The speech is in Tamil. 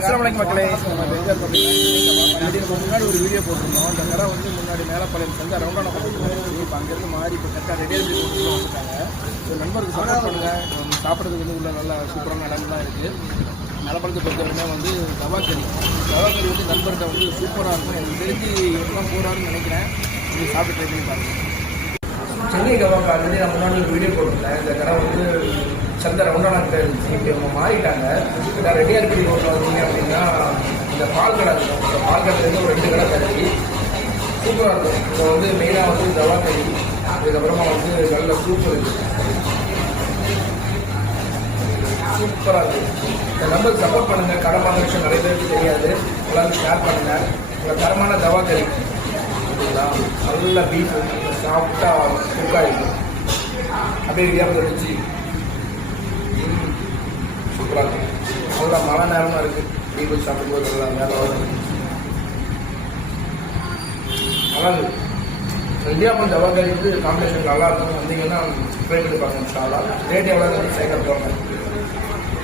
அஸ்லாம் மக்களே. நம்ம முன்னாடி ஒரு வீடியோ போட்டிருந்தோம் அந்த கடை வந்து முன்னாடி மேலப்பாளையம் சேர்ந்து ரவுண்டான பக்கத்தில் இப்போ அங்கேருந்து மாறி இப்போ கரெக்டாக ரெடியாக வந்துட்டாங்க ஸோ நண்பருக்கு சப்போர்ட் பண்ணுங்கள் சாப்பிட்றதுக்கு வந்து உள்ள நல்ல சூப்பரான இடம்லாம் இருக்குது மேலப்பாளத்தை பொறுத்தவரைக்குமே வந்து தவாக்கறி தவாக்கறி வந்து நண்பர்கிட்ட வந்து சூப்பராக இருக்கும் எனக்கு தெரிஞ்சு எப்பலாம் போகிறாருன்னு நினைக்கிறேன் நீங்கள் சாப்பிட்டு ட்ரை பண்ணி பாருங்கள் சென்னை கவாக்கு ஆல்ரெடி நான் முன்னாடி ஒரு வீடியோ போட்டிருந்தேன். இந்த கடை வந்து சந்தை ரவுண்டான இருந்துச்சு இப்போ மாறிட்டாங்க. இப்போ ரோட்டில் இந்த பால் கடை இந்த பால் கடையிலேருந்து ஒரு ரெண்டு கடை கறி சூப்பராக இருக்கும் இப்போ வந்து மெயினாக வந்து தவா கறி அதுக்கப்புறமா வந்து நல்ல சூப் இருக்குது சூப்பராக இருக்குது இந்த நம்பர் சப்போர்ட் பண்ணுங்கள் கடை வாங்க விஷயம் நிறைய பேருக்கு தெரியாது. எல்லாரும் ஷேர் பண்ணுங்கள் உங்களை தரமான தவா கறி. ஓகேங்களா நல்ல பீஃப் சாஃப்டாக குக் அப்படியே வியாபாரம் வச்சு சூப்பராக இருக்கும் நல்லா மழை நேரமாக இருக்குது போய் சாப்பிடும்போது நல்லா மேலே வரும் நல்லா இந்தியா இந்தியாப்பன் ஜவாகரி வந்து காம்பினேஷன் நல்லா இருக்கும் வந்தீங்கன்னா ட்ரை பண்ணி பாருங்க ரேட் எவ்வளோ சைக்கிள் போகிறேன்